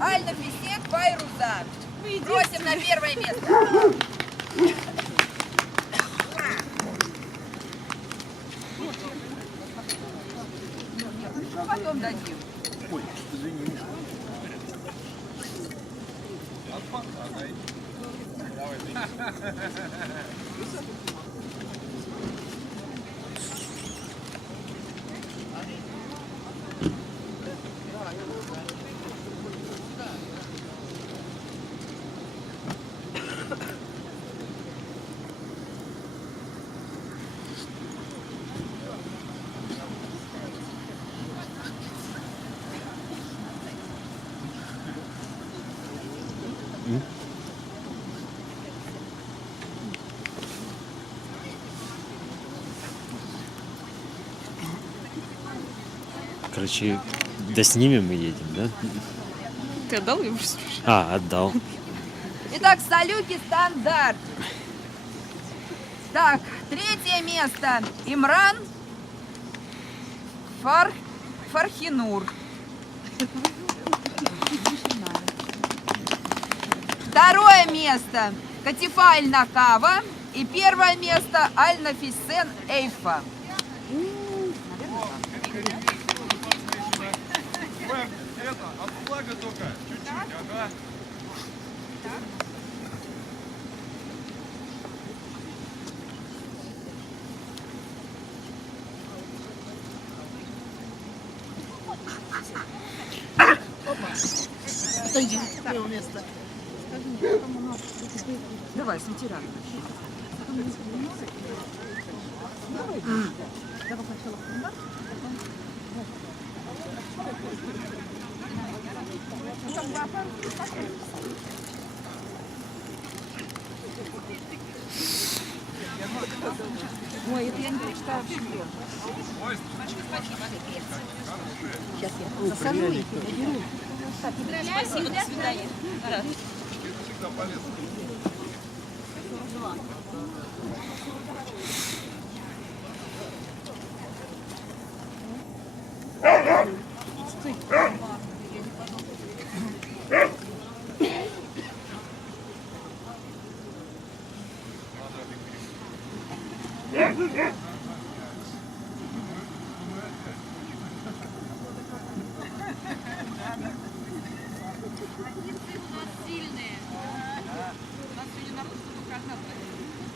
Аль-Нафисет Файруза. Просим на первое место. Потом дадим. Ой, извини. Короче, доснимем и едем, да? Ты отдал ему? Отдал. Итак, Салюки стандарт. Так, третье место. Имран Фархинур. Второе место. Катифа Аль-Накава. И первое место Аль-Нафисен Эйфа. Это, от флага только, чуть-чуть, ага. Отойди, твое место. Давай, с ветераном. Давай сначала стандарт, Ой, это я не прочитала вообще. сейчас я засажу их и наберу. Спасибо, до свидания. Всегда полезно.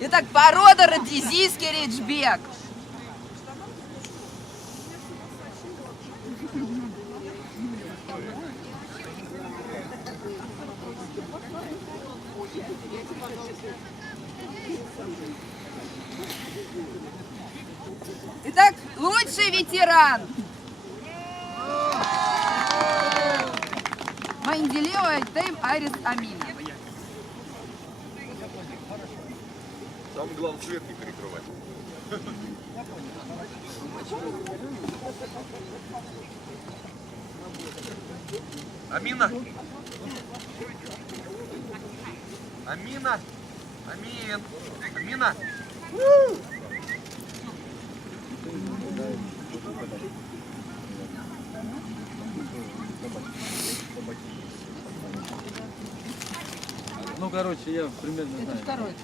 Итак, порода родезийский риджбек. Итак, лучший ветеран. Майнделева Тейм Арис Амина. Самое главное, свет не перекрывать. Амина! Амина! Амин! Амина! Ну, короче, я примерно Это знаю. второй.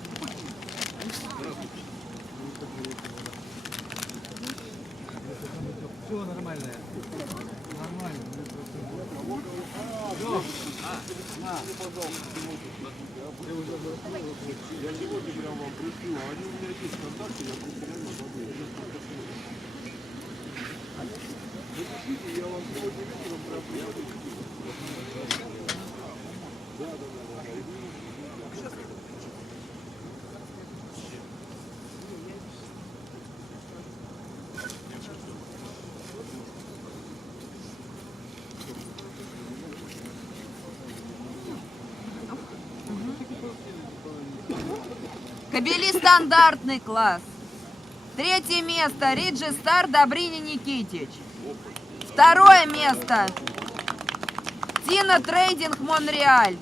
Все нормально. Нормально. Я сегодня прям вам пришлю, а они у меня есть контакты, я просто реально забыл. Напишите, я вам сегодня вечером прям приеду. Да. Кобели стандартный класс. Третье место Риджи Стар Добрини Никитич. Второе место Тина Трейдинг Монреаль.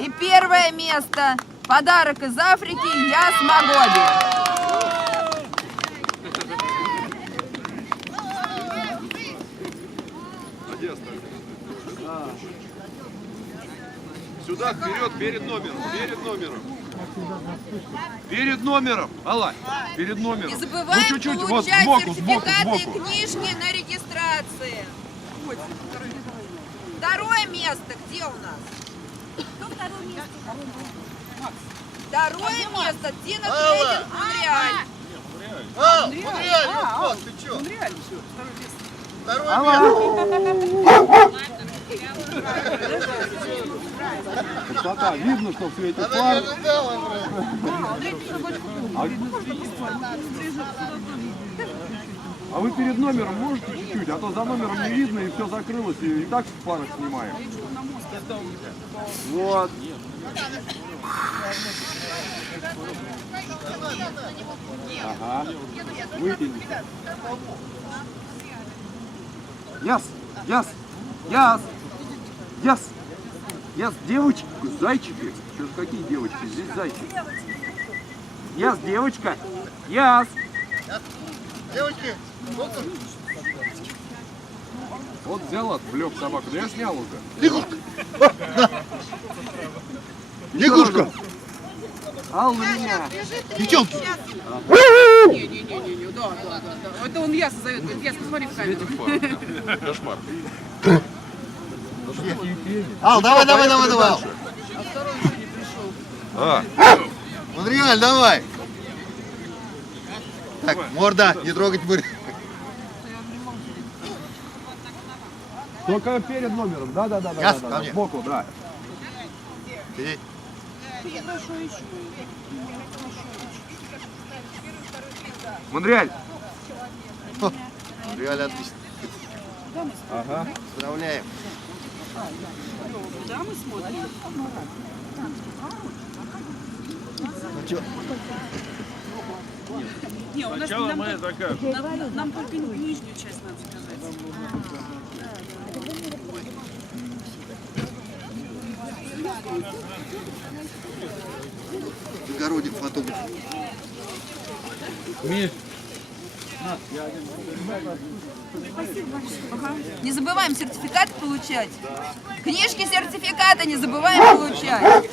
И первое место подарок из Африки Яс Магоби. Шаг вперед, перед номером, перед номером. Перед номером, Алла, перед номером. Не Ну забываем чуть-чуть, вот получать сбоку, сбоку, сертификаты и сбоку. книжки на регистрации. Второе место где у нас? Второе место Дина Трейдинг Монреаль. Монреаль, вот, ты чё? Второе место. Красота, видно, что в свете фар. А вы перед номером можете чуть-чуть, а то за номером не видно и все закрылось, и так в парах снимаем. Вот. Ага. Вытяните. Яс, яс, яс, яс, яс, девочки, зайчики. Что ж, какие девочки? Здесь зайчики. Яс, девочка, яс. Девочки, сколько? Вот взял, отвлек собаку, да я снял уже. Лягушка! Лягушка! Алла меня. Девчонки! Не-не-не, да. Это он Яса зовет. Говорит, Яс, посмотри в камеру. Кошмар. Ал, давай. А, Монреаль, давай! Так, морда, не трогать бурь. только перед номером, да, Ясно, ко мне. сбоку, да. Сидеть. Монреаль. Монреаль, отлично. Ага. Поздравляем. Да, мы смотрим. Ну чё? Не, у нас нам только нижнюю часть надо сказать. Загородник фотограф. Миш, Не забываем сертификаты получать. Книжки, сертификаты не забываем получать.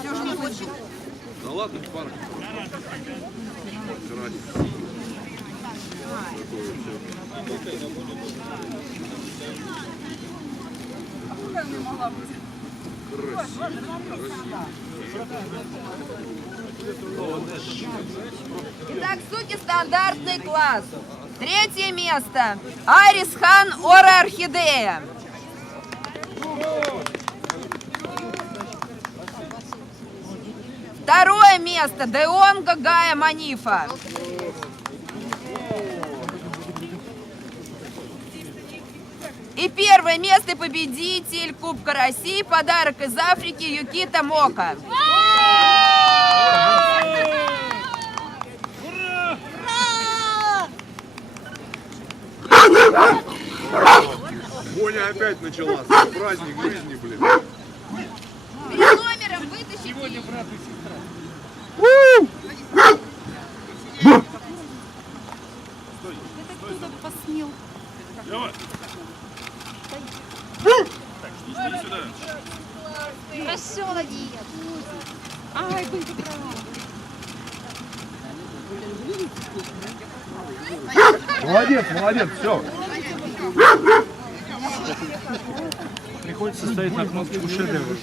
Все же не хочет. Да ладно, парк. Итак, суки, стандартный класс. Третье место. Арисхан Ора Орхидея. Второе место. Деонга Гая Манифа. И первое место победитель Кубка России. Подарок из Африки Юкита Мока. Боня опять началась. Праздник жизни, блин. Перед номером вытащите. сегодня брат и сестра. Ай, будь прав. Молодец, все. Приходится ставить на кнопочку шедевр.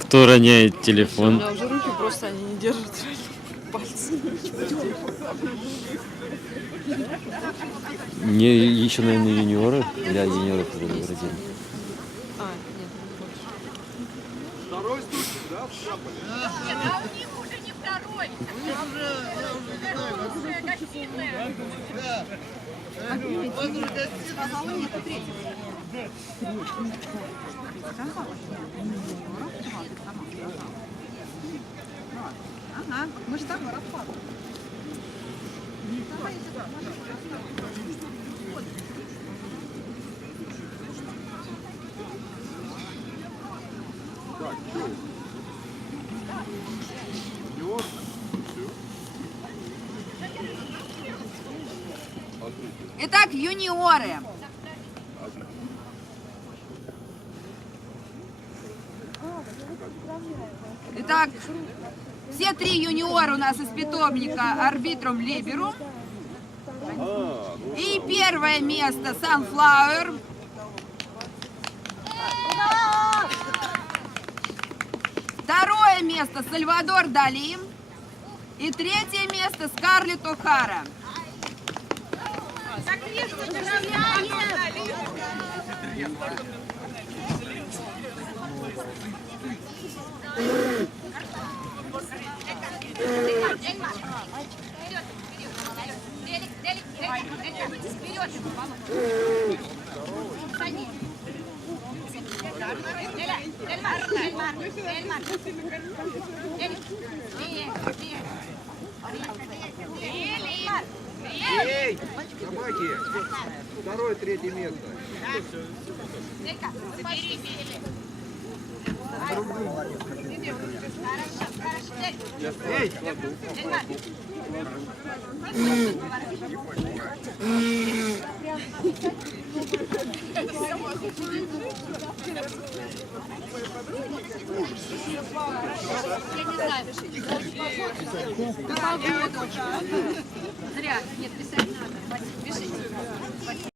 Кто роняет телефон? У меня уже руки просто они не держат пальцы. Не, еще, наверное, юниоры. Для юниоров уже родили. А, нет. Второй стульчик, да? Сшапали? Нет, а у них уже не второй. Ага, мы же там марафон. Так, что? Юниор? Все. Смотрите. Итак, юниоры. Итак, все 3 юниора у нас из питомника арбитрум либерум. И первое место Sunflower. Второе место Сальвадор Дали. И третье место Скарлетт О'Хара. Эй, собаки! Второе, третье место. Эй! Зря. Нет, писать надо. Пишите.